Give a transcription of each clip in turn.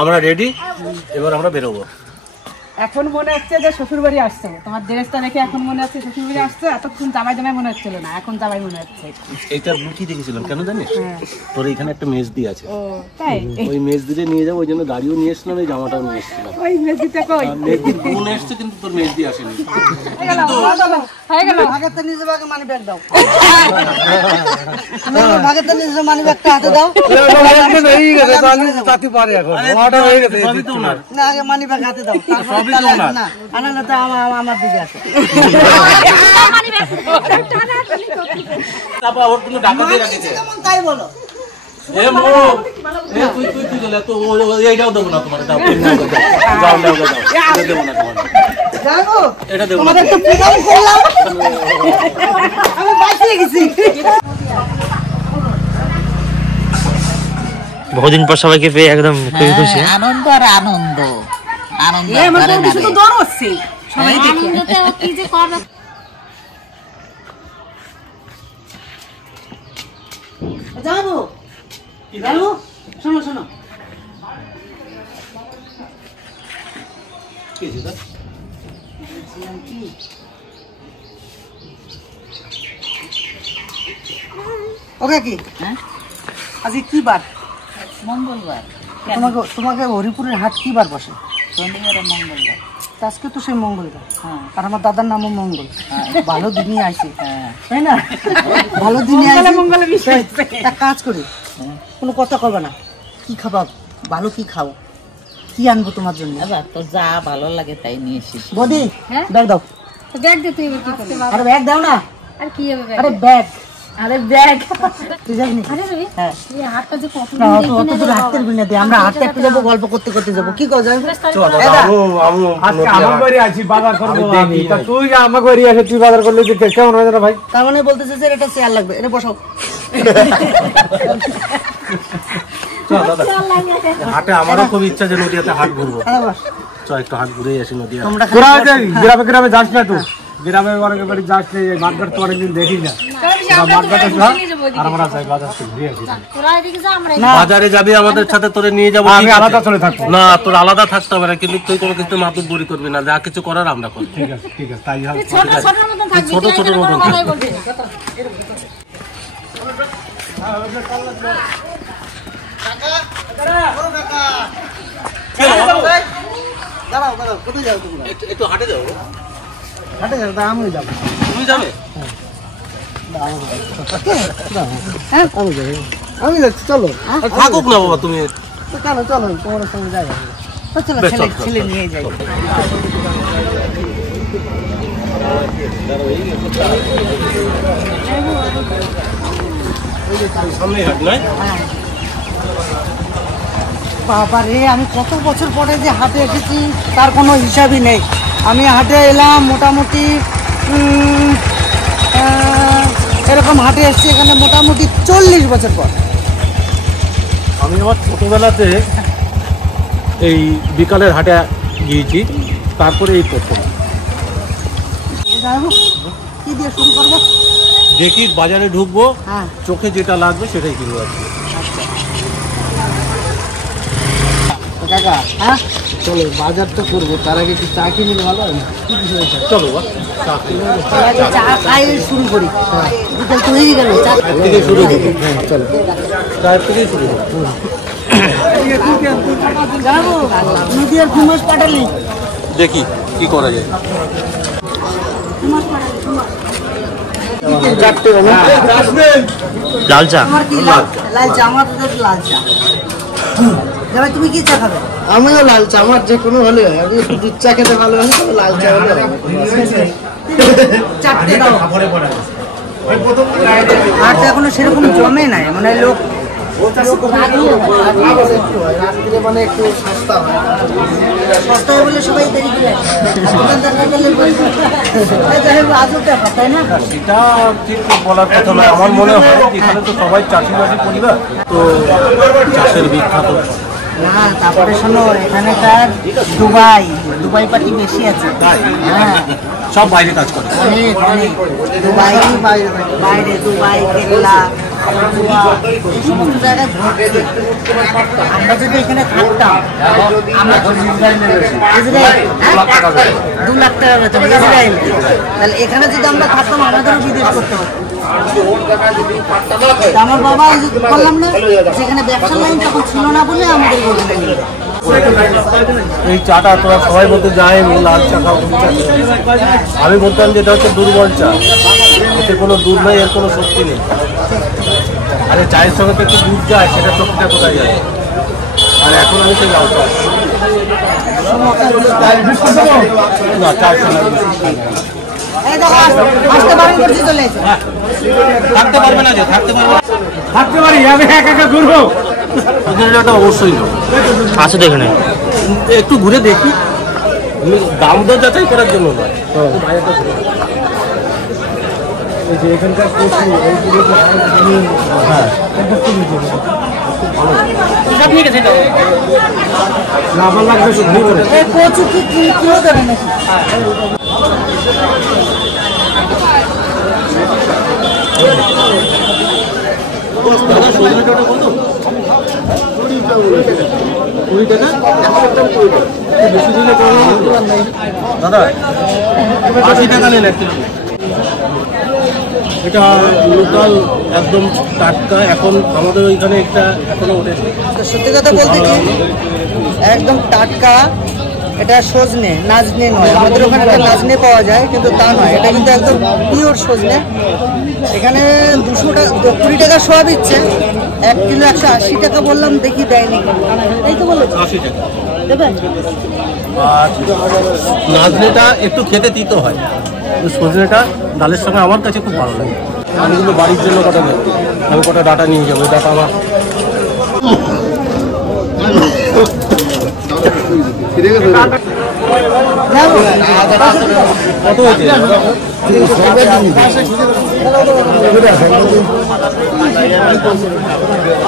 আমরা রেডি, এবার আমরা বেরোবো। এখন মনে হচ্ছে যে শ্বশুর বাড়ি আসছে, তোমার ড্রেসটা দেখে এখন মনে হচ্ছে শ্বশুর বাড়ি আসছে। এতক্ষণ জামাই জামাই মনে হচ্ছিল না, এখন জামাই মনে হচ্ছে। এইটা লুচি দেখেছিলাম, কেন জানিস? তোর এখানে একটা মেজদি আছে, তাই ওই মেজদিতে নিয়ে যাবো, ওই জন্য গাড়িও নিয়ে এসছিলাম, এই জামাটাও নিয়ে এসছিলাম। ওই মেজদিটা কই? মেজদি বোন এসছে, কিন্তু তোর মেজদি আসেনি। হয়ে গেল। ভাগেরটা নিয়ে যাবে, আগে মানি ব্যাগ দাও। ভাগেরটা নিয়ে যাবে, মানি ব্যাগটা হাতে দাও। না, আগে মানি ব্যাগ হাতে দাও, না আনালে তো আমার দিকে আসে। তাই বলো। বহুদিন পর সবাইকে পেয়ে একদম খুবই খুশি। আনন্দ আর আনন্দ আনন্দ শুধু দৌড় হচ্ছে সবাই দেখে। যাবো যাবো, শোনো শোনো, ওকে কি আজকে কি বার? মঙ্গলবার। তোমাকে হরিপুরের হাট কি বার বসে? শনিবার আর মঙ্গলবার। আজকে তো সেই মঙ্গলবার, আর আমার দাদার নামও মঙ্গল। ভালো দিনই আইছে, তাই না? ভালো দিনই আইছে। এক কাজ করি, কোনো কথা করবে না। কি খাবা? ভালো কি খাও? কি আনবো তোমার জন্য? তো যা ভালো লাগে তাই নিয়ে এসিস। বদি ব্যাগ দাও। ব্যাগ দে তুই, কি করবি? আরে ব্যাগ দাও না। আর কি হবে ব্যাগ? আরে ব্যাগ, আরে ব্যাগ তুই যাবি? আরে রবি, হ্যাঁ, এই হাতটা যে কত না অত দূর হাঁটতে পারবি না। আমরা হাঁটতে হাঁটতে যাবো, গল্প করতে করতে যাবো। কি কর যাবি? আমার বাড়ি আছি, বাজার করবো আমি। তা তুই আমার বাড়ি আসে, তুই বাজার করলে কেমন হয় না ভাই? তার মানে বলতেছে যে এটা চেয়ার লাগবে, এটা বসাও। হাটে আমারও খুব ইচ্ছা যে নদীয়াতে হাট ঘুরবো। চল একটু হাট ঘুরেই আসি নদীয়া। গ্রামে গ্রামে যাস না তুই, গ্রামে অনেকের বাড়ি যাস না, মাঠঘাট তো অনেকদিন দেখি না। বাজারে যাবি আমাদের সাথে, তোরে নিয়ে যাবো। আমি আলাদা চলে থাকবো না, তোর আলাদা থাকতে হবে না, কিন্তু তুই কোনো কিছু মাতুব্বরি করবি না, যা কিছু করার আমরা করবো। ঠিক আছে, ঠিক আছে, তাই হবে। ছোট ছোট মতন দাঁড়াও দাঁড়াও, কোথায় যাও তোমরা? একটু হাটে যাবো। হাঁটে যাও, আমিও যাবো। তুমি যাবে? আমি যাচ্ছি, চলো। থাকুক না বাবা, তুমি চলো চলো, তোমার সঙ্গে যাই। চলো, ছেলে নিয়ে যাই। সামনেই হাট নয়? বাবা রে, আমি কত বছর পরে যে হাটে এসেছি তার কোনো হিসাবই নেই। আমি হাটে এলাম মোটামুটি এরকম হাটে এসেছি এখানে মোটামুটি 40 বছর পর। আমি আমার ছোটবেলাতে এই বিকালের হাটে গিয়েছি, তারপরে এই প্রথম। কি দিয়ে শুরু করবো? দেখি বাজারে ঢুকবো, হ্যাঁ, চোখে যেটা লাগবে সেটাই কিনবো আর কি। কাকা, হ্যাঁ চলো বাজার তো করবো, তার আগে কি চা কিনে ভালো হয়? চলো চা খাই শুরু করি, বিকেল তো হয়ে গেল। চা থেকে শুরু করি। হ্যাঁ চলো, চায়ের থেকেই শুরু করি। যাবো নদী আর ফেমাস পাটালি। দেখি কি করা যায়। লাল চা। আমার কি লাল চা? আমার তো লাল চা। যাবে, তুমি কি চা খাবে? আমিও লাল চা, আমার যে কোনো হলে হয়। আমি একটু দুধ চা খেতে ভালোবাসি, তবে লাল চা হলে চারটে দাও। আর তো এখনো সেরকম জমে নাই, মানে লোক মানে একটু সস্তা হয়, সস্তা হয় বলে সবাই দেরি করে তাই না? এটা ঠিক বলার কথা নয়, আমার মনে হয় এখানে তো সবাই চাষিবাসী পরিবার, তো চাষের বিখ্যাত। না, তারপরে শোনো, এখানকার দুবাই পার্টি বেশি আছে। হ্যাঁ, সব বাইরে কাজ করে। অনেক অনেক দুবাই, বাইরে দুবাই, কেরালা, এই সমস্ত জায়গায় ঘটছে। আমরা যদি এখানে থাকতাম, আমরা ইসরায়েল 2 লাখ টাকা বেতন ইসরায়েল, তাহলে এখানে যদি আমরা থাকতাম আমাদেরও বিদেশ করতে হতো। আমার বাবা বললাম না, যেখানে ব্যবসার লাইন তখন ছিল না বলে আমাদের বলতে এই চাটা তোরা সবাই বলতে যায় লাল চা খাও, আমি বলতাম যে এটা হচ্ছে দুর্বল চা, এতে কোনো দুধ নেই, এর কোনো শক্তি নেই। আরে চায়ের সঙ্গে তো একটু দুধ যায়, সেটা শক্তিটা কোথায় যায়? আর এখন আমি সেই লাল চা না, চায়ের সঙ্গে থাকতে পারবে না, যে থাকতে পারবে, থাকতে পারি, আমি একা ঘুরবো। অবশ্যই না আছে তো এখানে। একটু ঘুরে দেখি, দাম দর যাচাই করার জন্য নয়। এই যে এখানকার কচু, এইগুলো যে হ্যাঁ না আমার লাগবে শুধু করে। কচু কি কিলো দেবে নাকি? দাদা সজনে ডাঁটা কত? 20 টাকা। বেশি দিলে দাদা 80 টাকা নেন 1 কিলো। এটা লোকাল একদম টাটকা, এখন আমাদের ওইখানে একটা এখনো ওঠেছে। সত্যি কথা বলতে কি একদম টাটকা, এটা সজনে, নাজনে নয়। আমাদের ওখানে একটা নাজনে পাওয়া যায়, কিন্তু তা নয়, এটা কিন্তু একদম পিওর সজনে। এখানে 220 টাকা সব ইচ্ছে, 1 কিলো 180 টাকা বললাম, দেখি দেয়নি। এই তো বলেছে 80 টাকা। দেবেন? আর নাজনেটা একটু খেতে তিতো হয়, সজনেটা ডালের সঙ্গে আমার কাছে খুব ভালো লাগে। আমি কিন্তু বাড়ির জন্য কটা নেব, আমি কটা ডাটা নিয়ে যাবো, ডাটা আমার কত হয়েছে?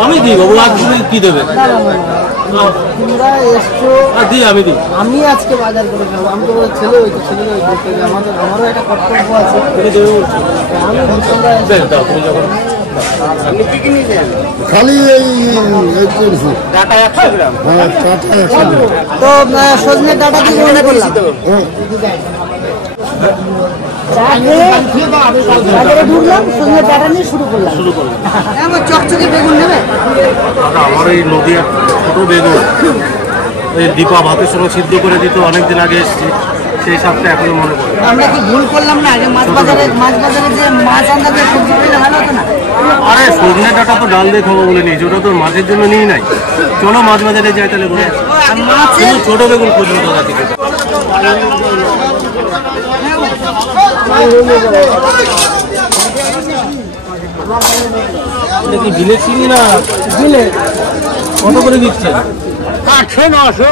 আমি দিই বাবু, আর তুমি কি দেবে? তোমরা এসছো, আর দিই, আমি দিই। আমি আজকে বাজার করে খাবো। আমি তো ছেলে হয়েছে, ছেলে আমারও একটা কর্তব্য আছে। তুমি দেবে বলছো? আমি বেশ দাও, তুমি যখন খালি এই করছি ডাটা 100 গ্রাম। হ্যাঁ চাটা একশো তো সজনের ডাটা দিয়ে মনে করলাম বাজারে ঢুকলাম, সজনের ডাটা নিয়ে শুরু করলাম। আমার চকচকে বেগুন নেবে? দাদা আমার এই নদীর ছোটো বেগুন এই দীপা ভাতের সঙ্গে সিদ্ধ করে দিত, অনেকদিন আগে এসেছি, সেই সাথে এখনো মনে পড়ে। আমরা কি ভুল করলাম না? আগে মাছ বাজারে যে মাছ আন্দাজে সবজি পেলে ভালো হতো না? আরে সজনে ডাটা তো ডাল দিয়ে খাবো বলে নিয়েছি, ওটা তো মাছের জন্য নিই নাই। চলো মাছ বাজারে যাই তাহলে বলে। আর মাছের ছোটো বেগুন খুঁজবো দাদা থেকে। এটা কি বিলেট চিনি না? বিলে কত করে দিচ্ছে? 800-900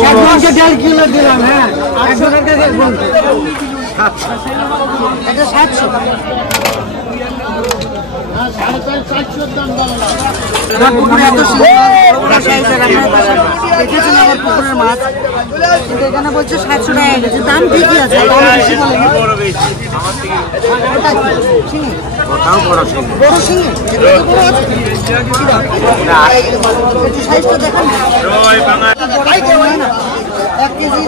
1.5 কিলো দিলাম। হ্যাঁ 800 টাকা বলতে এটা 700। পুকুরে এত দেখেছেন আমার পুকুরের মাছ, কিন্তু এখানে বলছে 700 টাকা গেছে। দাম ঠিকই আছে, দাম বেশি বলেনি। বড় শিঙি বড় আছে, একটু সাইজটা দেখান না। 1 কেজি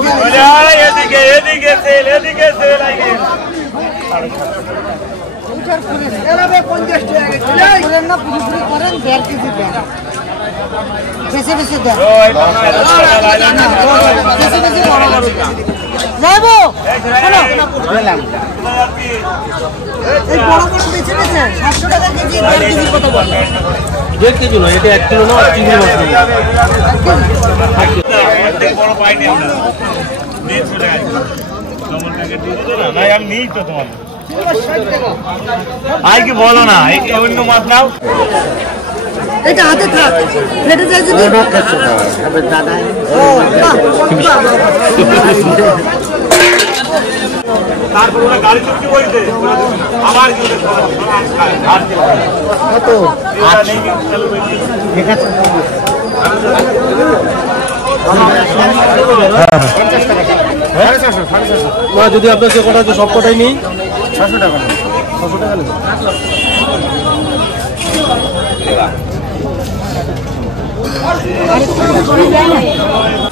না পুরোপুরি করেন, 1.5 কেজি দেন, বেশি বেশি দেন, বেশি বেশি যাবো। এই বড় বড় বেছে বেছে 700 টাকা কেজি, 1.5 কেজি কত বল? 1.5 কেজি নয়, এটা 1 কিলো না, আর চিংড়ি মাছ নেই। কি বলো না, অন্য মাছ নাও। এটা হাতে থাক, ফেটে যায় যদি। ও বাহ, তারপর ওরা গাড়ি চুক্তি করেছে আবার কত? ঠিক আছে। যদি আপনার যে কটা আছে সব কটাই নিই, 600 টাকা 600 টাকা নেবে।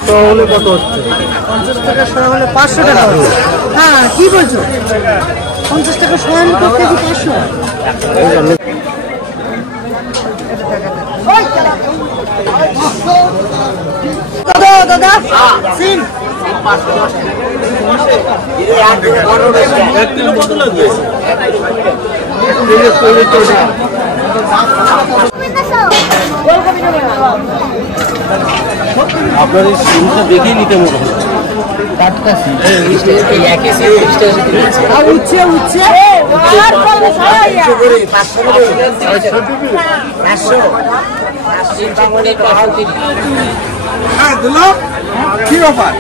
তাহলে কত হচ্ছে? 50 টাকা শোয়া হলে 500 টাকা হবে। হ্যাঁ কি বলছো? 50 টাকা শোয়া হলে তো 500। দাদা সিম 1 কিলো কত লাগবে? আপনার এই সিমটা দেখেই নিতে মনে হয়। উচ্ছে কি ব্যাপার?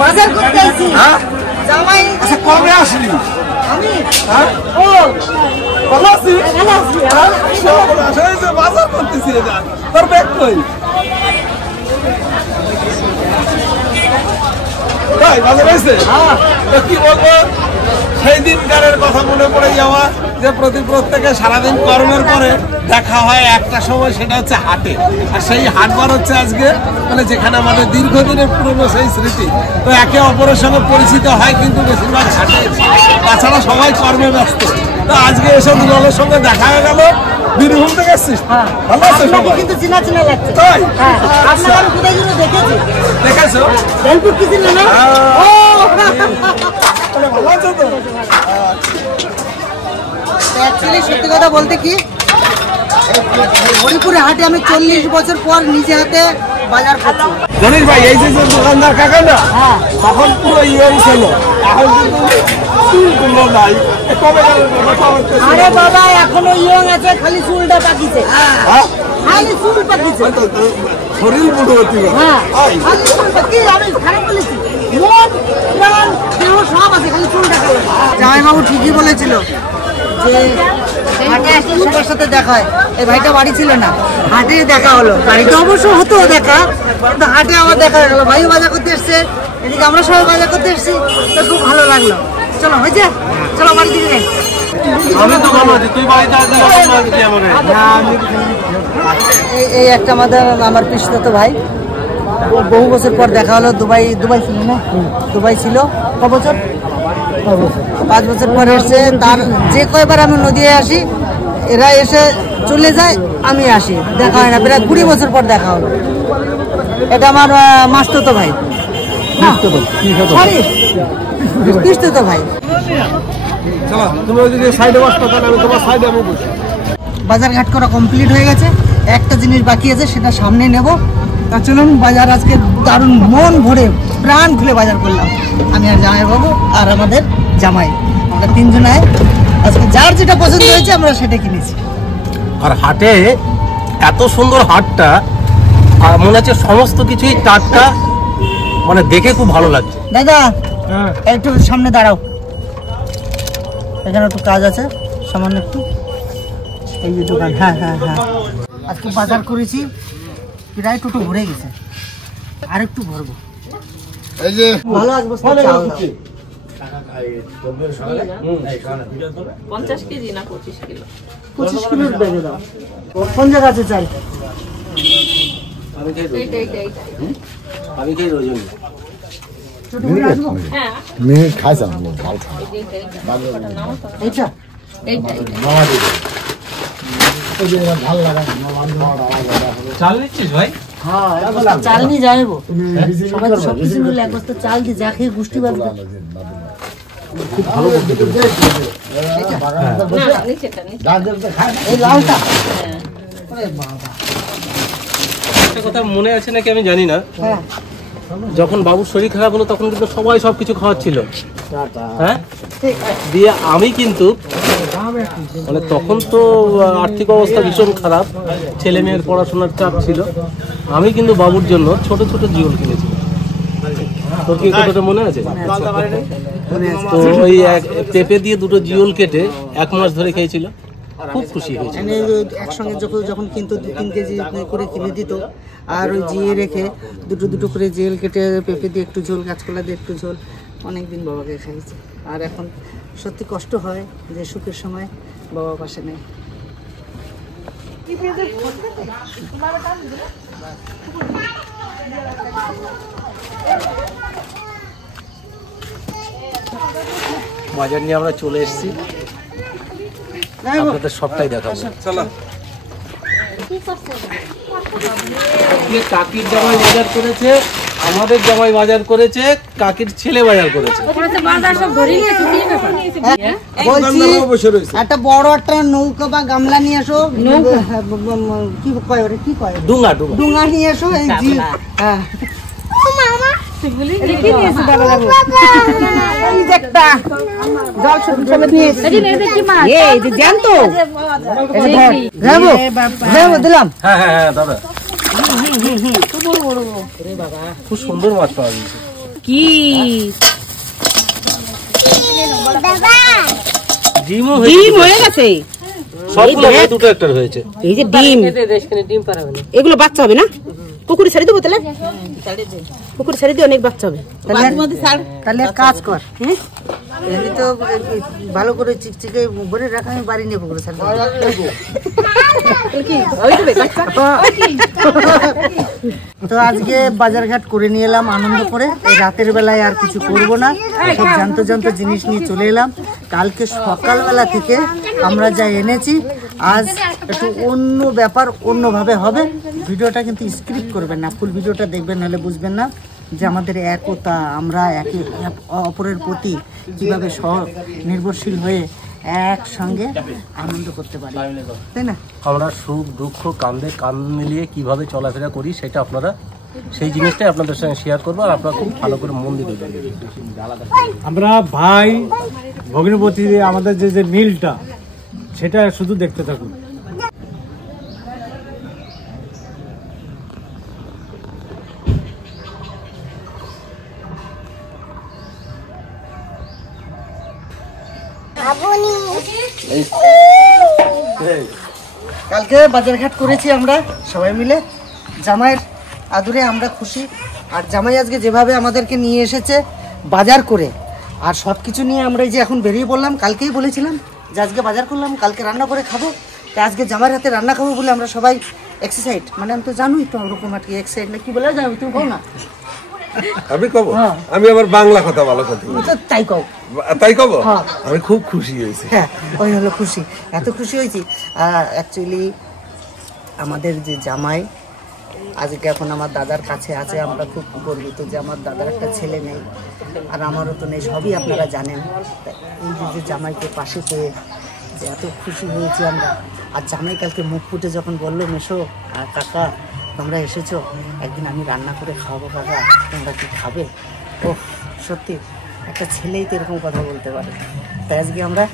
বাজার করতে আইছি। জামাই আচ্ছা কবে আসলি? আমি ও ভালো আছি? বাজার করতেছি তোর ব্যাগ কই? বাজার হয়েছে? কি বলবো, সেই দিনকারের কথা মনে পড়ে যাওয়া যে প্রত্যেকে সারাদিন কর্মের পরে দেখা হয় একটা সময়, সেটা হচ্ছে হাটে। আর সেই হাটবার হচ্ছে আজকে, মানে যেখানে আমাদের দীর্ঘদিনের পুরনো সেই স্মৃতি। তো একে অপরের সঙ্গে পরিচিত হয় কিন্তু বেশিরভাগ হাটে, তাছাড়া সবাই কর্মে ব্যস্ত। তো আজকে এসে দুলালের সঙ্গে দেখা হয়ে গেল। বীরভূম থেকে এসছিস? ভালো আছে সবাই? কিন্তু চিনা চিনা লাগছে। তাই? আপনাকে আমি কোথায় যেন দেখেছি। দেখেছো? বেলপুর কি চিনে না? ও ভালো আছো তো? অ্যাকচুয়ালি সত্যি কথা বলতে কি, হরিপুরে হাটে আমি 40 বছর পর নিজে হাতে বাজার করছি। জানিস ভাই, এই যে দোকানদার কাকা না, তখন পুরো ইয়ং ছিল, এখন কিন্তু চুল নাই। কবে আরে বাবা এখনো ইয়ং আছে, খালি চুলটা পাকিছে। খালি চুল পাকিছে। শরীর বুড়ো হতে হ্যাঁ খালি চুল পাকি। আমি খারাপ বলেছি, মন প্রাণ দেহ সব আছে, খালি চুলটা কালো। জামাইবাবু ঠিকই বলেছিল যে হাটে আসলে সবার সাথে দেখা হয়। এই ভাইটা বাড়ি ছিল না, হাটে দেখা হলো। বাড়িতে অবশ্য হতো দেখা, কিন্তু হাটে আমার দেখা হয়ে গেল। ভাইও বাজার করতে এসছে, এদিকে আমরা সবাই বাজার করতে এসছি, তো খুব ভালো লাগলো। চলো হয়েছে, চলো বাড়ি দিকে যাই। আমি তো ভালো আছি, তুই বাড়িতে আসবি কি আমার? এই একটা আমার পিসতো ভাই, বহু বছর পর দেখা হলো। দুবাই ছিল না, দুবাই ছিল ক বছর? 5 বছর পর এসছে। তার যে কয়বার আমি নদীয়ে আসি, এরা এসে চলে যায়, আমি আসি, দেখা হয় না। প্রায় 20 বছর পর দেখা হলো। এটা আমার মাস্তুতো ভাই, পিসতো ভাই। চলো তুমি ওইদিকে সাইডে বসতো, তাহলে আমি তোমার সাইডে আমি বসি। বাজার ঘাট করা কমপ্লিট হয়ে গেছে, একটা জিনিস বাকি আছে, সেটা সামনে নেব। তা চলুন বাজার আজকে দারুণ মন ভরে প্রাণ খুলে বাজার করলাম। আমি আর জামাইবাবু আর আমাদের জামাই, আমরা 3 জনায় আজকে যার যেটা পছন্দ হয়েছে আমরা সেটা কিনেছি। আর হাটে এত সুন্দর হাটটা, আর মনে হচ্ছে সমস্ত কিছুই টাটকা, মানে দেখে খুব ভালো লাগছে। দাদা একটু সামনে দাঁড়াও, এখানে একটু কাজ আছে সামান্য একটু। এই যে দোকান, হ্যাঁ হ্যাঁ হ্যাঁ, আজকে বাজার করেছি, প্রায় টোটো ভরে গেছে, আর একটু ভরবো। এই যে ভালো আসবো চাল দাও। 50 কেজি না 25 কিলো? 25 কিলোর ব্যাগে দাও। কোন জায়গা আছে চাল? আমি খেয়ে রোজনি ছোট করে আসবো। হ্যাঁ মেয়ে খাইছে ভালো এইটা চাল নিচ্ছিস ভাই? হ্যাঁ চাল নিয়ে যাবো। সবাই তো সবকিছু মিলে এক বস্তা চাল দিয়ে যা খেয়ে গোষ্ঠী বাঁধবে। না নিচেটা এই লালটা একটা কথা মনে আছে নাকি আমি জানি না, হ্যাঁ যখন বাবুর শরীর খারাপ হলো তখন কিন্তু সবাই সবকিছু খাওয়াচ্ছিল, হ্যাঁ। ঠিক দিয়ে আমি কিন্তু মানে তখন তো আর্থিক অবস্থা ভীষণ খারাপ, ছেলে মেয়ের পড়াশোনার চাপ ছিল, আমি কিন্তু বাবুর জন্য ছোট ছোট জিওল কিনেছিলাম। তোর কি কথাটা মনে আছে? তো ওই পেঁপে দিয়ে 2টো জিওল কেটে 1 মাস ধরে খেয়েছিল, খুব খুশি হয়েছে। একসঙ্গে যখন কিন্তু 2-3 কেজি করে কিনে দিত, আর ওই জিয়ে রেখে দুটো করে জেল কেটে পেঁপে দিয়ে একটু ঝোল, কাঁচকলা দিয়ে একটু ঝোল, অনেকদিন বাবাকে খাইছে। আর এখন সত্যি কষ্ট হয় যে সুখের সময় বাবা পাশে নেই। বাজার নিয়ে আমরা চলে এসেছি, আপনাদের সবটাই দেখাবো। চলো। কাকির জামাই বাজার করেছে, আমাদের জামাই বাজার করেছে, কাকির ছেলে বাজার করেছে। বলছি একটা বড় একটা নৌকা বা গামলা নিয়ে এসো, কি কয় ওরে, কি কয়, ডুঙ্গা ডুঙ্গা ডুঙ্গা নিয়ে এসো। এই হ্যাঁ দিলাম। হ্যাঁ হ্যাঁ হ্যাঁ দাদা, খুব সুন্দর মাছ পাওয়া গেছে। কি ডিমও ডিম হয়ে গেছে, সবগুলো দুটো একটা হয়েছে। এই যে ডিম, এগুলো বাচ্চা হবে না? পুকুরে ছেড়ে দেবো তাহলে, পুকুরে ছেড়ে দিয়ে অনেক বাচ্চা হবে। তাহলে এক কাজ কর, এমনি তো ভালো করে চিকচিকে ভরে রাখা, আমি বাড়ি নিয়ে পুকুরে ছাড়বো। তো আজকে বাজারঘাট করে নিয়ে এলাম আনন্দ করে। এই রাতের বেলায় আর কিছু করব না, সব জানতো জিনিস নিয়ে চলে এলাম। কালকে সকালবেলা থেকে আমরা যা এনেছি, আজ একটু অন্য ব্যাপার, অন্যভাবে হবে। ভিডিওটা কিন্তু স্ক্রিপ্ট করবেন না, ফুল ভিডিওটা দেখবেন, নাহলে বুঝবেন না যে আমাদের একতা, আমরা একে অপরের প্রতি কিভাবে নির্ভরশীল হয়ে একসঙ্গে আনন্দ করতে পারি, তাই না? আমরা সুখ দুঃখ কান্দে কান মিলিয়ে কিভাবে চলাফেরা করি, সেটা আপনারা, সেই জিনিসটাই আপনাদের সঙ্গে শেয়ার করবো। আর আপনারা খুব ভালো করে মন দিতে পারবেন। আমরা ভাই ভগ্নিপতি, আমাদের যে মিলটা, সেটা শুধু দেখতে থাকুন। কালকে বাজারঘাট করেছি আমরা সবাই মিলে, জামাইয়ের আদরে আমরা খুশি। আর জামাই আজকে যেভাবে আমাদেরকে নিয়ে এসেছে বাজার করে, আর সব কিছু নিয়ে আমরা এই যে এখন বেরিয়ে পড়লাম। কালকেই বলেছিলাম যে আজকে বাজার করলাম, কালকে রান্না করে খাবো। তা আজকে জামাইয়ের হাতে রান্না খাবো বলে আমরা সবাই এক্সাইটেড, মানে আমি তো জানোই তো ওরকম আর কি এক্সাইটেড না, কি বলে যাবো তুমি কও না? আমি কব, আমি আবার বাংলা কথা ভালো কথা তাই কও, তাই কব। আমি খুব খুশি হয়েছি। হ্যাঁ ওই হলো খুশি, এত খুশি হয়েছি। অ্যাকচুয়ালি আমাদের যে জামাই আজকে এখন আমার দাদার কাছে আছে, আমরা খুব গর্বিত যে আমার দাদার একটা ছেলে নেই, আর আমারও তো নেই, সবই আপনারা জানেন। এই যে জামাইকে পাশে পেয়ে যে এত খুশি হয়েছি আমরা। আর জামাই কালকে মুখ ফুটে যখন বললো, মেশো আর কাকা তোমরা এসেছো, একদিন আমি রান্না করে খাওয়াবো কাকা, তোমরা কি খাবে? ও সত্যি একটা ছেলেই তো এরকম কথা বলতে পারে। তাই আজকে আমরা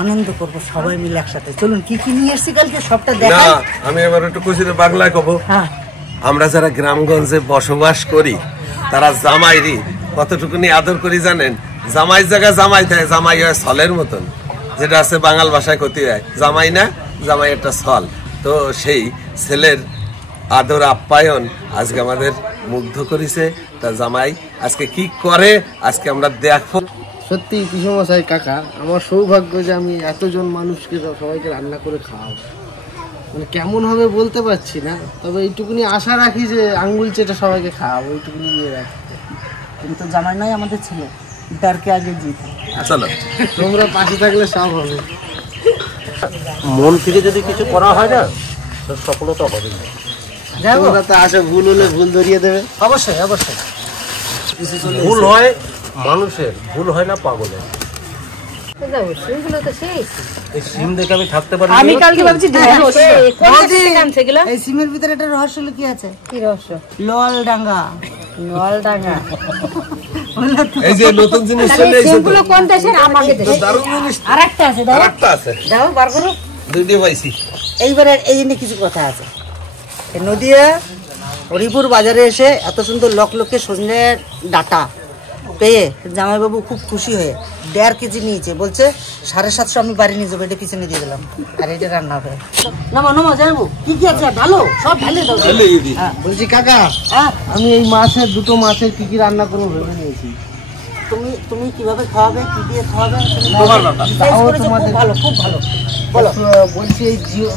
আনন্দ করব সবাই মিলে একসাথে। চলুন কি কি নিয়ে এসেছি কালকে সবটা দেখাই। না, আমি এবার একটু কুচিতে বাংলায় কব। হ্যাঁ, আমরা যারা গ্রামগঞ্জে বসবাস করি, তারা জামাইরি কতটুকুনি আদর করি জানেন? জামাই জায়গা জামাই থাকে, জামাই হয় ছলের মতন, যেটা আছে বাঙাল ভাষায় ক্ষতি হয়, জামাই না জামাই একটা ছল। তো সেই ছেলের আদর আপ্যায়ন আজকে আমাদের মুগ্ধ করেছে। তা জামাই আজকে কি করে আজকে আমরা দেখো। সত্যি পিসমশাই কাকা, আমার সৌভাগ্য যে আমি এতজন মানুষকে সবাইকে রান্না করে খাওয়াবো। মানে কেমন হবে বলতে পারছি না, তবে এইটুকুনি আশা রাখি যে আঙ্গুল চেটে সবাইকে খাওয়াবো, এইটুকুনি নিয়ে রাখি। কিন্তু জামাই নয় আমাদের ছেলে, তারকে আগে জিত। চলো, তোমরা পাশে থাকলে সব হবে। মন থেকে যদি কিছু করা হয় না, তো সফলতা হবে না। তোমরা তো আসে, ভুল হলে ভুল ধরিয়ে দেবে। অবশ্যই অবশ্যই। ভুল হয় মানুষের, ভুল হয় না পাগলের। এই সিম দেখে আমি থাকতে পারি। আমি কালকে ভাবছি এই সিমের ভিতরে একটা রহস্য লুকিয়ে আছে। কি রহস্য? লোয়াল ডাঙ্গা। লোয়াল ডাঙ্গা। এই যে নতুন জিনিস চলে এসেছে, সেগুলো কোন দেশের? আমাদের দেশে। দারুণ জিনিস। আরেকটা আছে, দাও। আরেকটা আছে, দাও বার করো। দুইটা পাইছি। এইবারে এই নিয়ে কিছু কথা আছে। এই নদিয়া হরিপুর বাজারে এসে এত সুন্দর লোকে সজনের ডাটা পেয়ে জামাইবাবু খুব খুশি হয়ে 1.5 কেজি নিয়েছে, বলছে 750 আমি বাড়ি নিয়ে যাবো, এটা পিছনে দিয়ে দিলাম। আর এটা রান্না হবে। নামো নামো জামাইবাবু, কি কি আছে? ভালো সব ঢালে দাও। বলছি কাকা, হ্যাঁ, আমি এই দুটো মাছের কি কি রান্না করবো ভেবে নিয়েছি। তুমি কিভাবে খাওয়াবে, কি দিয়ে খাওয়াবে তোমার ব্যাপার। খুব ভালো, খুব ভালো। বলো। বলছি এই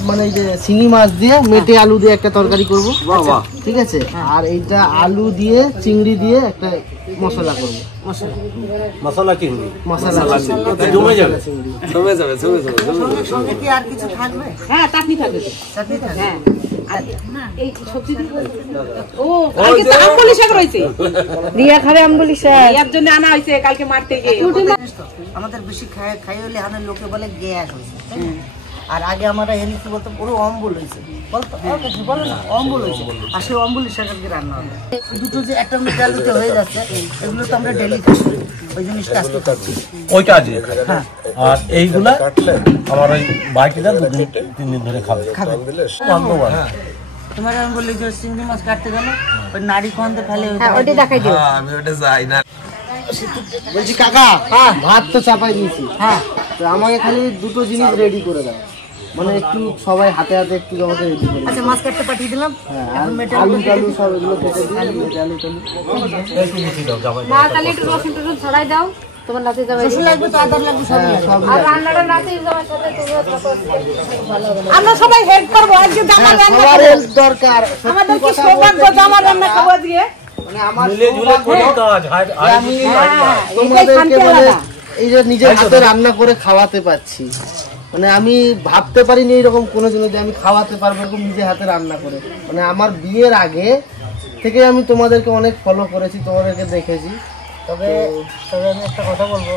মানে এই যে শিঙি মাছ দিয়ে মেটে আলু দিয়ে একটা তরকারি করবো, ঠিক আছে? আর এইটা আলু দিয়ে চিংড়ি দিয়ে একটা মশলা করবো। মশলা চিংড়ি, মশলা জমে যাবে। সঙ্গে কি আর কিছু থাকবে? হ্যাঁ, চাটনি থাকবে। চাটনি থাকবে। হ্যাঁ, আর এই সবজি দিয়ে ও কালকে তো আমবলি শাক রয়েছে। রিয়া খাবে আমবলি শাক, এর জন্য আনা হয়েছে কালকে মাঠ থেকে। আমাদের বেশি খাই হলে আমাদের লোকে বলে গ্যাস হয়েছে, আর আগে আমরা এনে কি বলতাম, পুরো অম্বল হয়েছে বলতো, বলো না অম্বল হয়েছে। আর সেই অম্বলি শাকের রান্না হবে। দুটো যে একটা মিটে আলুতে হয়ে যাচ্ছে, এগুলো তো আমরা ডেলি খাই, ওই জিনিসটা আজকে খাচ্ছি। ওইটা আজকে আর এইগুলা আমার ওই বাইটিটা 2-3 দিন ধরে খাবে। তোমার আমি বললি যে চিংড়ি মাছ কাটতে গেল, ওই নাড়ি কন্দে ফেলে ওইটা দেখাই দিও। আমি ওটা যাই না। বলছি কাকা, ভাত তো চাপাই দিয়েছি, হ্যাঁ, তো আমাকে খালি দুটো জিনিস রেডি করে দাও, মানে একটু সবাই হাতে হাতে একটু আমাকে রেডি করে। আচ্ছা, মাছ কাটতে পাঠিয়ে দিলাম, আলু টালু সব এগুলো কেটে দিই, আলু টালু মা তাহলে একটু রসুন টসুন ছড়াই দাও, তোমার নাতি যাবে। রসুন লাগবে তো, আদা লাগবে, সব লাগবে। আর রান্নাটা নাতি যাওয়ার সাথে তুমি ভালো হবে। আমরা সবাই হেল্প করবো, আজকে জামার রান্না সবার খাবো। হেল্প দরকার। আমাদের কি সৌভাগ্য, জামার রান্না খাবো আজকে। মানে আমার মিলে ঝুলে কোনো কাজ আমি তোমাদেরকে মানে এই যে নিজের হাতে রান্না করে খাওয়াতে পারছি, মানে আমি ভাবতে পারিনি এইরকম কোনো জিনিস যে আমি খাওয়াতে পারবো এরকম নিজের হাতে রান্না করে। মানে আমার বিয়ের আগে থেকে আমি তোমাদেরকে অনেক ফলো করেছি, তোমাদেরকে দেখেছি। তবে আমি একটা কথা বলবো,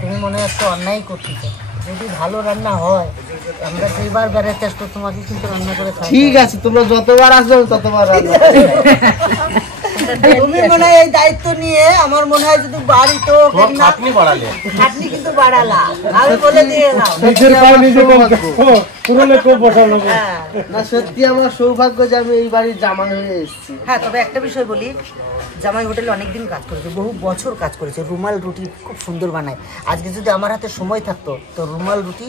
তুমি মনে হয় একটা অন্যায় করতেছো। যদি ভালো রান্না হয়, আমরা যেবার বেড়াতে আসবো তোমাকে কিন্তু রান্না করে খাই। ঠিক আছে, তোমরা যতবার আসবে ততবার রান্না। তুমি মনে হয় এই দায়িত্ব নিয়ে আমার মনে হয় যদি বাড়িতে খাটনি বাড়ালে, খাটনি কিন্তু বাড়ালা, আমি বলে দিয়ে নাও। না, সত্যি আমার সৌভাগ্য যে আমি এই বাড়ির জামাই হয়ে এসেছি। হ্যাঁ, তবে একটা বিষয় বলি, জামাই হোটেলে অনেকদিন কাজ করেছে, বহু বছর কাজ করেছে, রুমাল রুটি খুব সুন্দর বানায়। আজকে যদি আমার হাতে সময় থাকতো তো রুমাল রুটি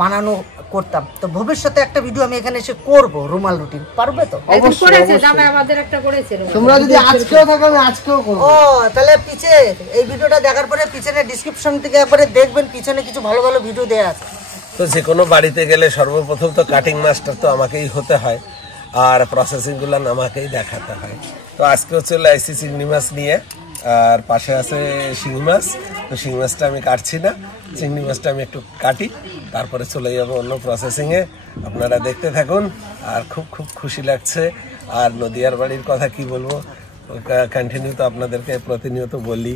বানানো করতাম। তো ভবিষ্যতে একটা ভিডিও আমি এখানে এসে করবো রুমাল রুটি, পারবে তো? করেছে জামাই আমাদের একটা করেছে। তোমরা যদি আজকেও থাকো আমি আজকেও করব। ও তাহলে পিছে এই ভিডিওটা দেখার পরে পিছনে ডেসক্রিপশন থেকে একবারে দেখবেন, পিছনে কিছু ভালো ভালো ভিডিও দেয়া আছে। তো যে কোনো বাড়িতে গেলে সর্বপ্রথম তো কাটিং মাস্টার তো আমাকেই হতে হয়, আর প্রসেসিং গুলো আমাকেই দেখাতে হয়। তো আজকেও চলে আসছি চিংড়ি মাছ নিয়ে, আর পাশে আছে শিঙি মাছ। তো শিঙি মাছটা আমি কাটছি না, চিংড়ি মাছটা আমি একটু কাটি, তারপরে চলে যাবো অন্য প্রসেসিংয়ে। আপনারা দেখতে থাকুন। আর খুব খুব খুশি লাগছে। আর নদিয়ার বাড়ির কথা কি বলবো, কন্টিনিউ তো আপনাদেরকে প্রতিনিয়ত বলি।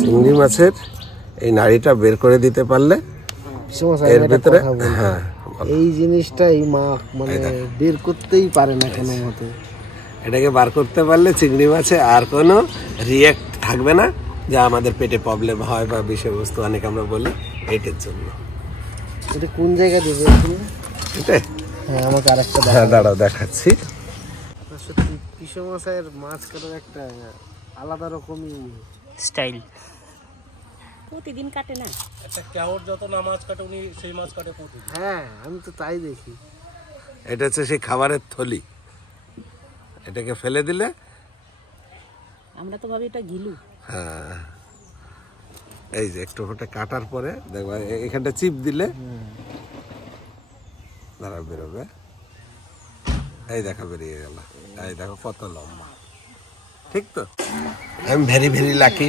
চিংড়ি মাছের এই নাড়িটা বের করে দিতে পারলে এর ভিতরে, হ্যাঁ, এই জিনিসটাই মা মানে বের করতেই পারে না কোনো মতে। এটাকে বার করতে পারলে চিংড়ি মাছে আর কোনো রিঅ্যাক্ট থাকবে না, যা আমাদের পেটে প্রবলেম হয় বা বিষয়বস্তু অনেক আমরা বলি, এটার জন্য। এটা কোন জায়গায় দেবে এটা? হ্যাঁ, আমাকে আরেকটা হ্যাঁ, দাঁড়াও দেখাচ্ছি। সত্যি পিসমশাইয়ের মাছ কাটার একটা আলাদা রকমই স্টাইল। প্রতিদিন কাটে না, একটা কেওর যত না মাছ কাটে উনি সেই মাছ কাটে প্রতিদিন। হ্যাঁ, আমি তো তাই দেখি। এটা হচ্ছে সেই খাবারের থলি, এটাকে ফেলে দিলে, আমরা তো ভাবি এটা গিলু। হ্যাঁ, এই যে একটু ওটা কাটার পরে দেখবা এখানটা চিপ দিলে দাঁড়া বেরোবে। এই দেখা বেরিয়ে গেল, এই দেখো কত লম্বা, ঠিক তো? আমি ভেরি ভেরি লাকি,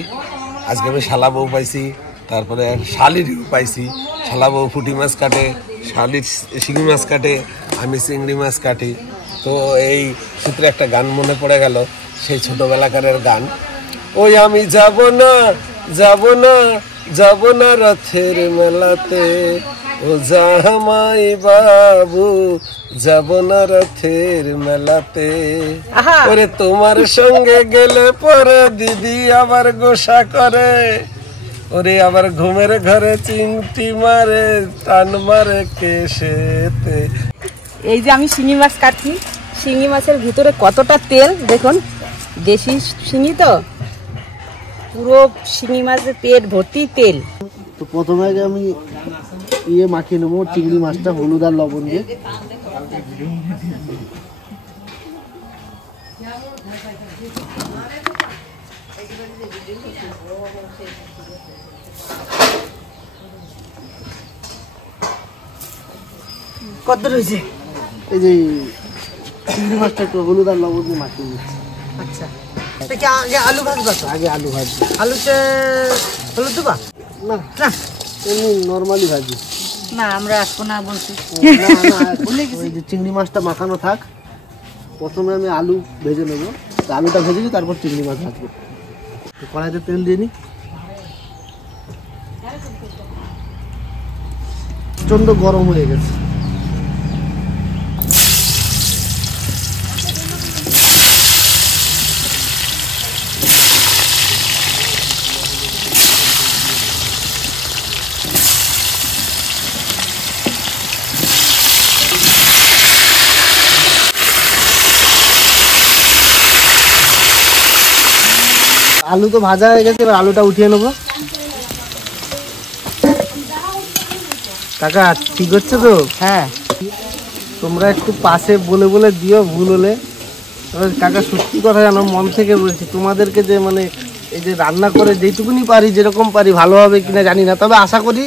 আজকে আমি শালা বউ পাইছি, তারপরে শালির পাইছি। শালা বউ পুঁটি মাছ কাটে, শালির শিঙি মাছ কাটে, আমি চিংড়ি মাছ কাটি। তো এই সূত্রে একটা গান মনে পড়ে গেল, সেই ছোটবেলাকারের গান, ওই আমি যাব না যাব না যাব না রথের মেলাতে, ও জামাই বাবু যাব না রথের মেলাতে, ওরে তোমার সঙ্গে গেলে পরে দিদি আবার গোসা করে, ওরে আবার ঘুমের ঘরে চিমটি মারে, টান মারে কেশেতে। এই যে আমি শিঙি মাছ কাটছি, শিঙি মাছের ভিতরে কতটা তেল দেখুন, দেশি শিঙি তো, পুরো শিঙি মাছের পেট ভর্তি তেল। তো প্রথমে আগে আমি মাখিয়ে নেবো চিংড়ি মাছটা হলুদ আর লবণ দিয়ে। কত রয়েছে? এই যে চিংড়ি মাছটা একটু হলুদ আর লবণ দিয়ে মাখিয়ে দিচ্ছি। আচ্ছা, এটা কি আগে আলু ভাজবা? তো আগে আলু ভাজি। আলুতে হলুদ দেবা? না না, এমনি নর্মালি ভাজি। না আমরা আসবো না বলছি। ওই যে চিংড়ি মাছটা মাখানো থাক, প্রথমে আমি আলু ভেজে নেবো। আলুটা ভেজে নিই, তারপর চিংড়ি মাছ ভাজবো। কড়াইতে তেল দিয়ে নিই। প্রচন্ড গরম হয়ে গেছে। আলু তো ভাজা হয়ে গেছে, এবার আলুটা উঠিয়ে নেবো। কাকা ঠিক হচ্ছে তো? হ্যাঁ, তোমরা একটু পাশে বলে বলে দিও ভুল হলে। তবে কাকা সত্যি কথা জানো, মন থেকে বলছি, তোমাদেরকে যে মানে এই যে রান্না করে যেটুকুনি পারি, যেরকম পারি, ভালো হবে কিনা জানি না, তবে আশা করি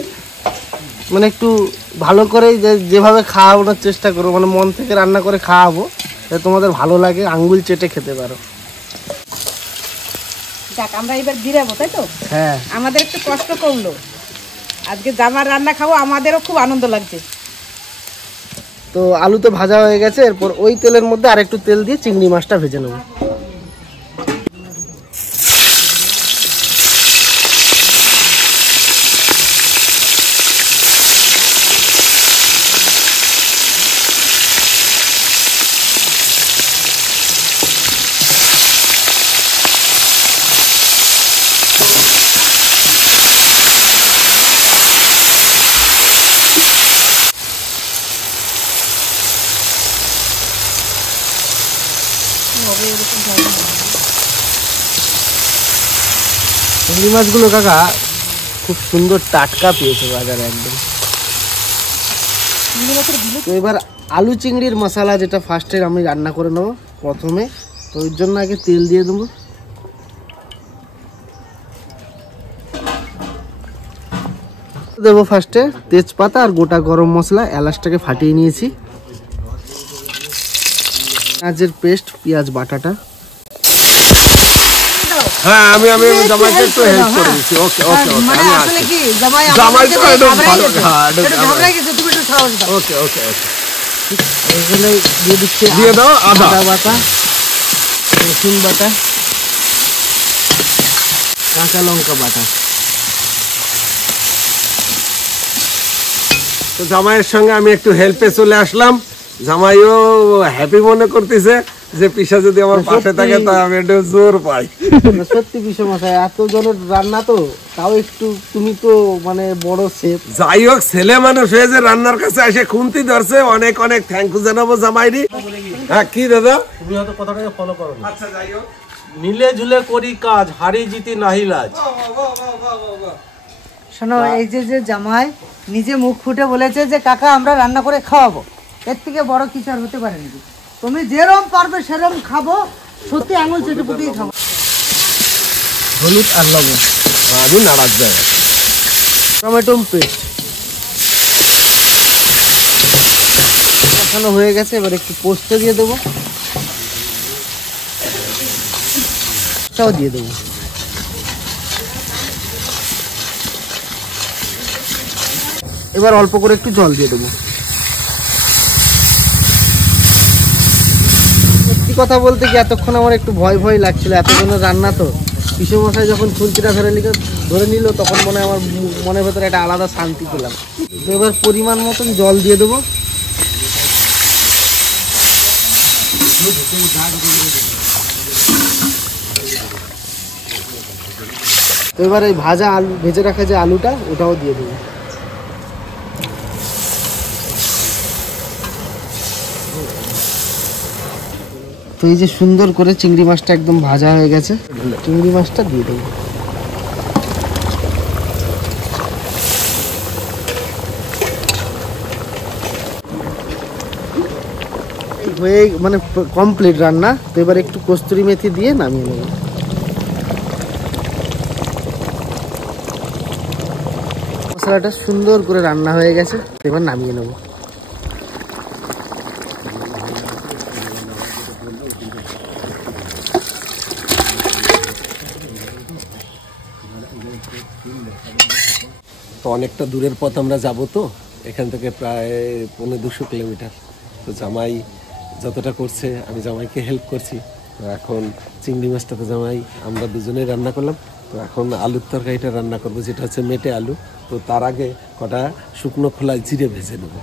মানে একটু ভালো করে যেভাবে খাওয়ানোর চেষ্টা করো, মানে মন থেকে রান্না করে খাওয়াবো, যাতে তোমাদের ভালো লাগে, আঙ্গুল চেটে খেতে পারো। যাক, আমরা এবার জিরাবো, তাই তো? হ্যাঁ, আমাদের একটু কষ্ট করলো, আজকে জামার রান্না খাবো, আমাদেরও খুব আনন্দ লাগছে। তো আলু তো ভাজা হয়ে গেছে, এরপর ওই তেলের মধ্যে আর একটু তেল দিয়ে চিংড়ি মাছটা ভেজে নেবো। চিংড়ি মাছগুলো কাকা খুব সুন্দর টাটকা পেয়েছে বাজারে একদম। তো এবার আলু চিংড়ির মশলা যেটা ফার্স্টে আমি রান্না করে নেবো প্রথমে, তো ওই জন্য আগে তেল দিয়ে দেবো। দেবো ফার্স্টে তেজপাতা আর গোটা গরম মশলা, এলাচটাকে ফাটিয়ে নিয়েছি, পেঁয়াজের পেস্ট, পেঁয়াজ বাটাটা। হ্যাঁ, আমি জামাইকে একটু হেল্প করে দিচ্ছি। ওকে ওকে ওকে, মানে আমি আসলে আছি। কি জামাই জামাই তো আমাকে একদম ঘাবড়াই ভালো, গেছে। হ্যাঁ, একদম একটু ঘাবড়াই গেছে, তুমি একটু সাহস দাও। ওকে ওকে ওকে, এখানে দিয়ে দিচ্ছি দিয়ে দাও আদা বাটা, রসুন বাটা, কাঁচা লঙ্কা বাটা। তো জামাইয়ের সঙ্গে আমি একটু হেল্পে চলে আসলাম। জামাইও হ্যাপি মনে করতেছে যে পিসা যদি আমার পাশে থাকে, তাই আমি একটু জোর পাই। সত্যি বিষমশাই, এত জনের রান্না তো, তাও একটু তুমি তো মানে বড় শেফ। যাই হোক, ছেলে মানুষ হয়ে যে রান্নার কাছে এসে খুন্তি ধরছে, অনেক অনেক থ্যাংক ইউ জানাবো জামাইরি। হ্যাঁ, কি দাদা? তুমি হয়তো কথাটাকে ফলো করো না। আচ্ছা, যাই হোক, মিলে ঝুলে করি কাজ, হারি জিতি নাহি লাজ। শোনো, এই যে যে জামাই নিজে মুখ ফুটে বলেছে যে কাকা আমরা রান্না করে খাওয়াবো, এর থেকে বড় কিছু আর হতে পারে নাকি? তুমি যেরকম পারবে সেরকম খাবো, সত্যি আঙুল চেটে পুটেই খাবো। হলুদ আর লবণ, আমি নারাজ যাই। টমেটো পেস্ট মাখানো হয়ে গেছে, এবার একটু পোস্ত দিয়ে দেবো, দিয়ে দেবো। এবার অল্প করে একটু জল দিয়ে দেবো। সত্যি কথা বলতে কি, এতক্ষণ আমার একটু ভয় ভয় লাগছিল, এতক্ষণের রান্না তো। পিসেমশাই যখন খুন্তিটা ধরে নিল, তখন মনে আমার মনের ভেতরে একটা আলাদা শান্তি পেলাম। তো এবার পরিমাণ মতন জল দিয়ে দেবো। তো এবার এই ভাজা আলু, ভেজে রাখা যে আলুটা, ওটাও দিয়ে দেবো। তো এই যে সুন্দর করে চিংড়ি মাছটা একদম ভাজা হয়ে গেছে, চিংড়ি মাছটা দিয়ে দেবো। হয়ে মানে কমপ্লিট রান্না। তো এবার একটু কস্তুরি মেথি দিয়ে নামিয়ে নেব। মশলাটা সুন্দর করে রান্না হয়ে গেছে, এবার নামিয়ে নেব। তো অনেকটা দূরের পথ আমরা যাব, তো এখান থেকে প্রায় 1.5-200 কিলোমিটার। তো জামাই যতটা করছে আমি জামাইকে হেল্প করছি। তো এখন চিংড়ি মাছটা তো জামাই আমরা দুজনেই রান্না করলাম। তো এখন আলুর তরকারিটা রান্না করবো, যেটা হচ্ছে মেটে আলু। তো তার আগে কটা শুকনো খোলায় জিরে ভেজে নেব।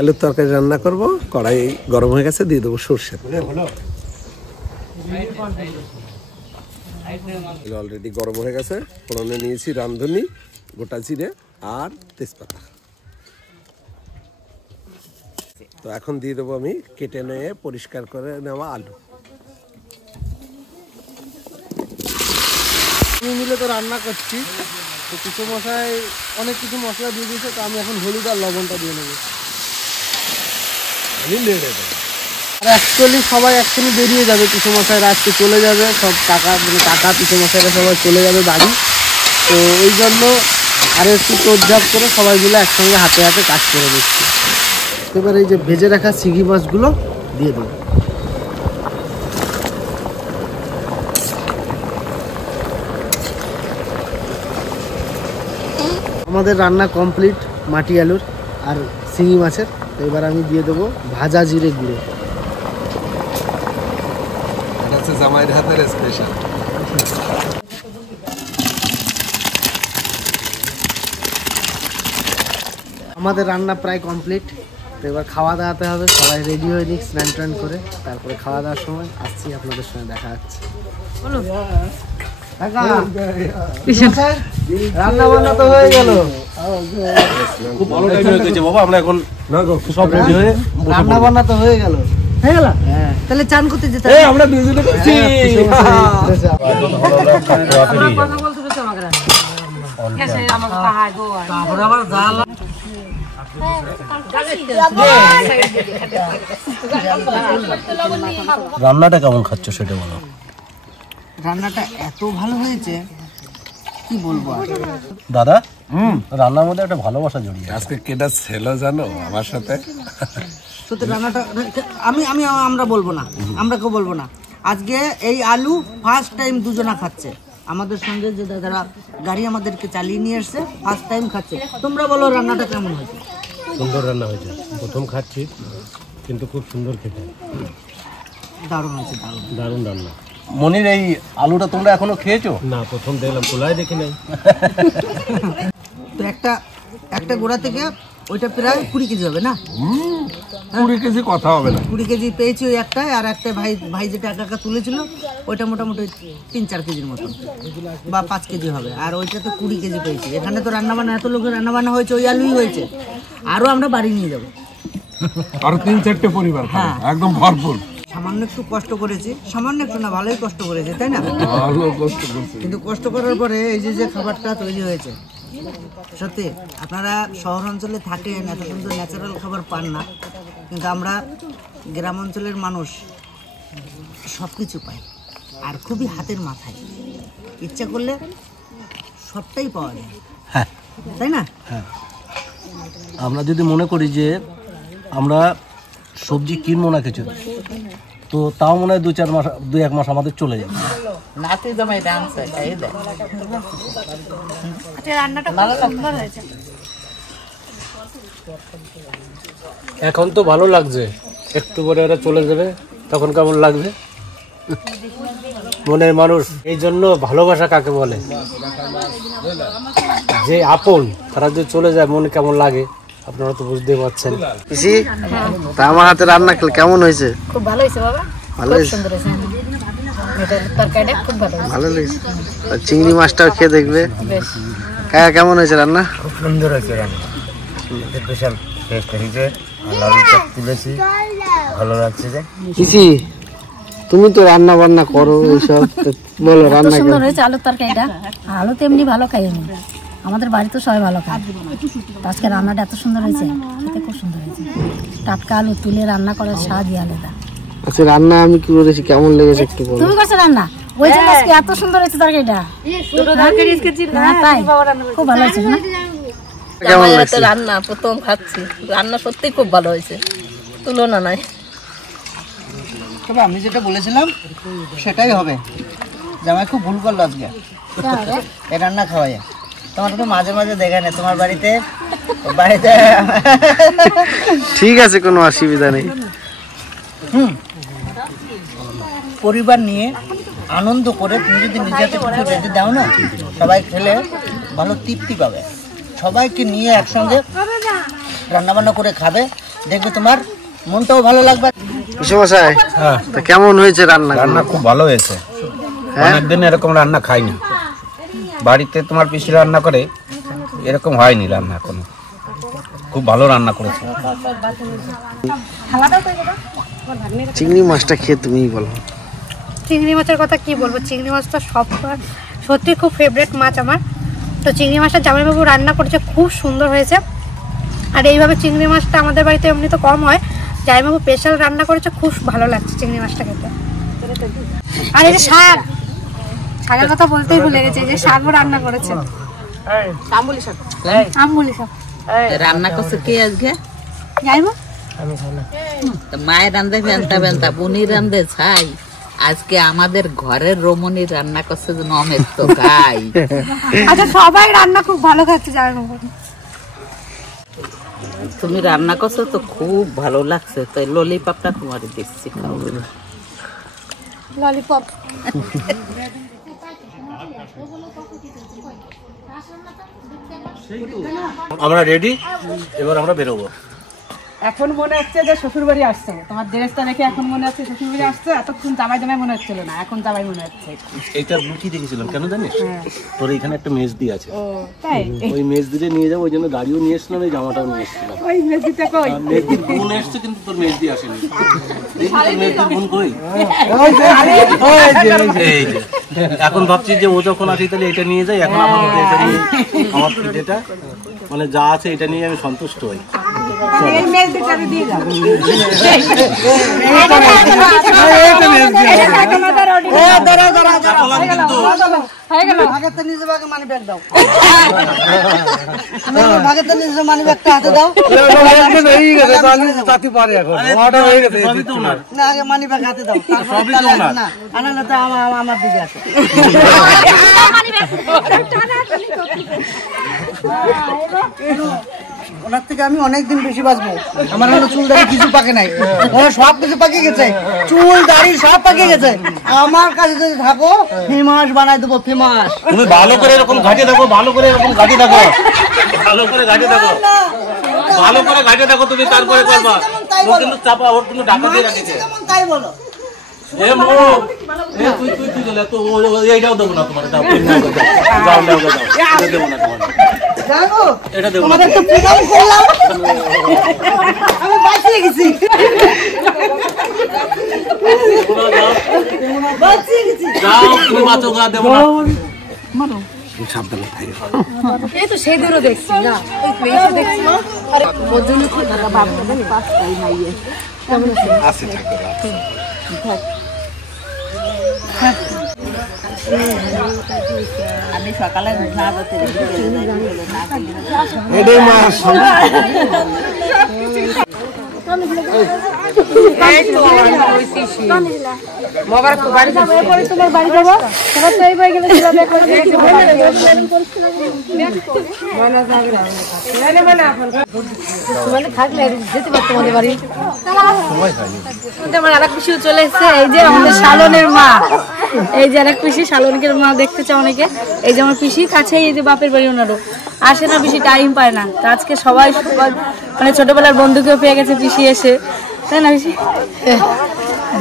আলুর তরকারি রান্না করব, কড়াই গরম হয়ে গেছে, দিয়ে দেবো সর্ষে। অলরেডি গরম হয়ে গেছে, ফোড়নে নিয়েছি রাঁধুনি, গোটা জিরে আর তেজপাতা। তো এখন দিয়ে দেবো আমি কেটে নিয়ে পরিষ্কার করে নেওয়া আলু। আমি মিলে তো রান্না করছি, তো কিছু মশাই অনেক কিছু মশলা দিয়ে দিয়েছে, তো আমি এখন হলুদ আর লবণটা দিয়ে নেবো। আর অ্যাকচুয়ালি সবাই একসঙ্গে বেরিয়ে যাবে, কিছু মশাইরা আজকে চলে যাবে, সব কাকা মানে কাকা কিছু মশাইরা সবাই চলে যাবে বাড়ি। তো এই জন্য আরও একটু তোড়ঝাড় করে সবাই মিলে একসঙ্গে হাতে হাতে কাজ করে দিচ্ছি। এবার এই যে ভেজে রাখা চিংড়ি মাছগুলো দিয়ে দেবো। আমাদের রান্না কমপ্লিট মাটি আলুর আর চিংড়ি মাছের। তো এবার আমি দিয়ে দেবো ভাজা জিরে গুঁড়ো। এটা হচ্ছে জামাইয়ের হাতের স্পেশাল। আমাদের রান্না প্রায় কমপ্লিট। তো এবার খাওয়া দাওয়াতে হবে, সবাই রেডি হয়ে নিক স্নান টান করে, তারপরে খাওয়া দাওয়ার সময় আসছি আপনাদের সঙ্গে দেখা যাচ্ছে। রান্না বান্না তো হয়ে গেল, খুব ভালো টাইম হয়ে গেছে বাবা। আমরা এখন সব রেডি হয়ে রান্না বান্না তো হয়ে গেল। হয়ে গেল? তাহলে চান করতে যেতে এই আমরা দুজনে করছি। রান্নাটা কেমন খাচ্ছ সেটা বলো। রান্নাটা এত ভালো হয়েছে কি বলবো আর। দাদা, রান্নার মধ্যে একটা ভালোবাসা জড়িয়ে। আজকে কেটা ছিল জানো আমার সাথে? সত্যি রান্নাটা আমরা বলবো না, আমরা কেউ বলবো না। আজকে এই আলু ফার্স্ট টাইম দুজনা খাচ্ছে, আমাদের সঙ্গে যে দাদারা গাড়ি আমাদেরকে চালিয়ে নিয়ে এসছে ফার্স্ট টাইম খাচ্ছে। তোমরা বলো রান্নাটা কেমন হয়েছে? সুন্দর রান্না হয়েছে, প্রথম খাচ্ছি কিন্তু খুব সুন্দর খেতে। দারুণ হয়েছে, দারুণ দারুণ রান্না। মনির, এই আলুটা তোমরা এখনো খেয়েছো? না, প্রথম দেখলাম, তোলাই দেখি নাই। তো একটা গোড়া থেকে ওইটা প্রায় 20 কেজি হবে না? 20 কেজি কথা হবে না, 20 কেজি পেয়েছি ওই একটাই। আর একটা ভাই যেটা একা তুলেছিল ওইটা মোটামুটি 3-4 কেজির মতো বা 5 কেজি হবে। আর ওইটা তো 20 কেজি পেয়েছি। এখানে তো রান্নাবান্না, এত লোকের রান্নাবান্না হয়েছে, ওই আলুই হয়েছে। আরও আমরা বাড়ি নিয়ে যাবো, আর 3-4টে পরিবার হ্যাঁ একদম ভরপুর। সামান্য একটু কষ্ট করেছি, সামান্য একটু না, ভালোই কষ্ট করেছে, তাই না? কিন্তু কষ্ট করার পরে এই যে খাবারটা তৈরি হয়েছে, সত্যি আপনারা শহর অঞ্চলে থাকেন, এত সুন্দর ন্যাচারাল খাবার পান না, কিন্তু আমরা গ্রাম অঞ্চলের মানুষ সব কিছু পাই, আর খুবই হাতের মাথায়। ইচ্ছা করলে সবটাই পাওয়া যায়, হ্যাঁ তাই না? হ্যাঁ, আমরা যদি মনে করি যে আমরা সবজি কিনবো না কিছু, তো তাও মনে হয় 2-1 মাস আমাদের চলে যাবে। নাতি জামাই ডান্স এই দেখ, আচ্ছা রান্নাটা খুব সুন্দর হয়েছে। এখন তো ভালো লাগছে, একটু পরে ওরা চলে যাবে, তখন কেমন লাগবে? মনের মানুষ, এই জন্য ভালোবাসা কাকে বলে, যে আপন তারা যদি চলে যায় মনে কেমন লাগে আপনারা তো বুঝতে পারছেন। পিসি, তা আমার হাতে রান্না কেমন হয়েছে? খুব ভালো হয়েছে বাবা, ভালো হয়েছে, সুন্দর হয়েছে। এটার তরকারিটা খুব ভালো হয়েছে, ভালো লেগেছে। আর চিংড়ি মাছটাও খেয়ে দেখবে, বেশ কাকা কেমন হয়েছে রান্না? খুব সুন্দর হয়েছে রান্না, স্পেশাল টেস্ট হয়েছে। লালু চাপ তুলেছি, ভালো লাগছে যে। পিসি তুমি তো রান্না বান্না করো এইসব, বলো রান্না সুন্দর হয়েছে আলুর তরকারিটা। আলু তো এমনি ভালো খাই আমি, আমাদের বাড়িতে সবাই ভালো খায়। আজকে রান্নাটা এত সুন্দর হয়েছে, খেতে খুব সুন্দর হয়েছে। টাটকা আলু তুলে রান্না করার স্বাদই আলাদা। আচ্ছা রান্না আমি কি করেছি কেমন লেগেছে একটু বলো। তুমি করছো রান্না, ওই জন্য আজকে এত সুন্দর হয়েছে তরকারিটা। তাই খুব ভালো হয়েছে না? কেমন লাগছে রান্না? প্রথম খাচ্ছি, রান্না সত্যি খুব ভালো হয়েছে, তুলনা নাই। তবে আমি যেটা বলেছিলাম সেটাই হবে। জামাই খুব ভুল করলো আজকে, এই রান্না খাওয়াই। তোমার তো মাঝে মাঝে দেখে না তোমার বাড়িতে বাড়িতে। ঠিক আছে, কোনো অসুবিধা নেই। পরিবার নিয়ে আনন্দ করে তুমি যদি নিজে হাতে কিছু রেঁধে দাও না, সবাই খেলে ভালো তৃপ্তি পাবে। সবাইকে নিয়ে একসঙ্গে রান্নাবান্না করে খাবে, দেখবে তোমার মনটাও ভালো লাগবে। মশাই তা কেমন হয়েছে রান্না? রান্না খুব ভালো হয়েছে, অনেকদিন এরকম রান্না খাইনি। বাড়িতে তোমার পিসি রান্না করে এরকম হয়নি রান্না এখনো, খুব ভালো রান্না করেছে। চিংড়ি মাছটা খেয়ে তুমিই বলো। চিংড়ি মাছের কথা কি বলবো, চিংড়ি মাছটা সত্যি খুব ফেভারিট মাছ আমার। তো চিংড়ি মাছটা জামাইবাবু রান্না করেছে, খুব সুন্দর হয়েছে। আর এইভাবে চিংড়ি মাছটা আমাদের বাড়িতে এমনি তো কম হয়, জামাইবাবু স্পেশাল রান্না করেছে, খুব ভালো লাগছে চিংড়ি মাছটা খেতে। আর এই যে শাক, শাকের কথা বলতেই ভুলে গেছে, যে শাকও রান্না করেছে, আমবুলি শাক। আমবুলি শাক রান্না করছে কে আজকে? জামাইবাবু মায়ের রান্ধে বেন্তা বেন্তা, বুনি রান্ধে ছাই। আজকে আমাদের ঘরের রমণী রান্না করছে যে নমের তো গাই। আচ্ছা সবাই রান্না খুব ভালো খাচ্ছে জামাইবাবু। তুমি রান্না করছো তো খুব ভালো লাগছে, তাই ললিপপটা তোমার দিচ্ছি, খাও। ললিপপ আমরা রেডি, এবার আমরা বেরোবো। এখন মনে হচ্ছে যে শ্বশুর বাড়ি আসছে, তোমার ড্রেসটা দেখে এখন মনে হচ্ছে শ্বশুর বাড়ি আসছে। এতক্ষণ জামাই জামাই মনে হচ্ছিল না, এখন জামাই মনে হচ্ছে। এইটা লুচি দেখেছিলাম, কেন জানিস? তোর এখানে একটা মেজদি আছে, তাই ওই মেজদিতে নিয়ে যাবো, ওই জন্য গাড়িও নিয়ে এসছিলাম, এই জামাটাও নিয়ে এসছিলাম। ওই মেজিটা কই? মেজদির বোন এসছে, কিন্তু তোর মেজদি আসেনি। দেখি তোর মেজদির বোন কই? এই যে এখন ভাবছি যে ও যখন আসি তাহলে এটা নিয়ে যাই। এখন আমার মধ্যে এটা নিয়ে আমার যেটা মানে যা আছে এটা নিয়ে আমি সন্তুষ্ট হই। হাতে দাও, মানি ব্যাগ হাতে দাও, আমার দিকে আছে। ওনার থেকে আমি অনেকদিন বেশি বাঁচবো। আমার হলো চুল দাড়ি কিছু পাকে নাই, ওনার সব কিছু পাকে গেছে, চুল দাড়ি সব পাকে গেছে। আমার কাছে যদি থাকো ফেমাস বানাই দেবো, ফেমাস। তুমি ভালো করে এরকম ঘাটে দেখো, ভালো করে এরকম ঘাটে দেখো, ভালো করে ঘাটে দেখো, ভালো করে ঘাটে দেখো, তুমি তারপরে করবা। ও কিন্তু চাপা, ওর কিন্তু ডাকা দিয়ে রাখেছে। তাই বলো। এ মো, এ তুই তুই তুই চলে তো এইটাও দেবো না তোমার, দাও যাও যাও যাও, এটা দেবো না তোমার, জানো এটা দেবো না। তোমাদের তো প্রণাম করলাম, আমি বাঁচিয়ে গেছি, বাঁচিয়ে গেছি। যাও তুমি বাঁচো, গা দেবো না। এই তো সেদিনও দেখছি না, ওই এসে দেখছি আরে ওর জন্য খুব টাকা ভাবতে দেন, পাঁচটাই নাই কেমন আছে আমি সকালে না বলতে এটাই মাছ। তোমার বাড়ি যাবো, তোমার তো এই বই গেলে থাকলে যেতে পারতো আমাদের বাড়ি। আমার আরেক পিসিও চলে এসছে, এই যে আমাদের শালনের মা, এই যে আরেক পিসি শালনকে মা দেখতে চাও অনেকে। এই যে আমার পিসি কাছে, এই যে বাপের বাড়ি ওনারও আসে না, বেশি টাইম পায় না। তো আজকে সবাই মানে ছোটবেলার বন্ধুকেও পেয়ে গেছে পিসি এসে, তাই না পিসি?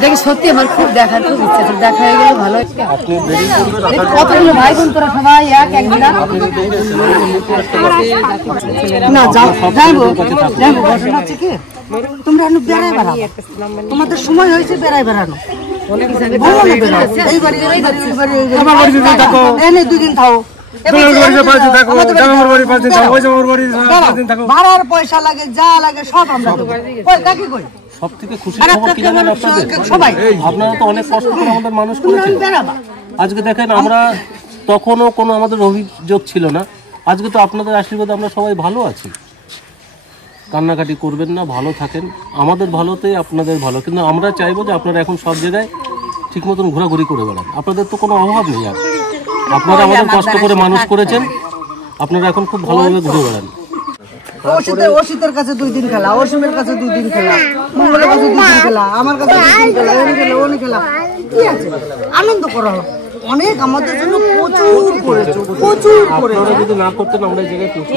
দেখি সত্যি আমার খুব দেখার খুব ইচ্ছা ছিল, দেখা হয়ে গেলে ভালো। আপনি দেরি করবেন, কতগুলো ভাই বোন তোরা সবাই একদিনা না যাইবো ঘটনা হচ্ছে কি তোমরা এখন বেড়াই বেড়াবো, তোমাদের সময় হয়েছে বেড়াই বেড়ানো। দুদিন থাকো, ভাড়ার পয়সা লাগে যা লাগে সব আমরা সব থেকে খুশি খবর কি জানেন আপনাদের? সবাই আপনারা তো অনেক কষ্ট করে আমাদের মানুষ করেছেন। আজকে দেখেন আমরা তখনও কোনো আমাদের অভিযোগ ছিল না, আজকে তো আপনাদের আশীর্বাদে আমরা সবাই ভালো আছি। কান্নাকাটি করবেন না, ভালো থাকেন, আমাদের ভালোতেই আপনাদের ভালো। কিন্তু আমরা চাইবো যে আপনারা এখন সব জায়গায় ঠিক মতন ঘোরাঘুরি করে বেড়ান, আপনাদের তো কোনো অভাব নেই। আর আপনারা আমাদের কষ্ট করে মানুষ করেছেন, আপনারা এখন খুব ভালোভাবে ঘুরে বেড়ান। অসিতের কাছে 2 দিন খেলা, অসীমের কাছে 2 দিন খেলা, মঙ্গলের কাছে 2 দিন খেলা, আমার কাছে 2 দিন খেলা, এনে খেলা ওনে খেলা, কি আছে আনন্দ করা হোক। অনেক আমাদের জন্য প্রচুর করেছে, প্রচুর করে। আপনারা যদি না করতেন আমরা এই জায়গায় পৌঁছে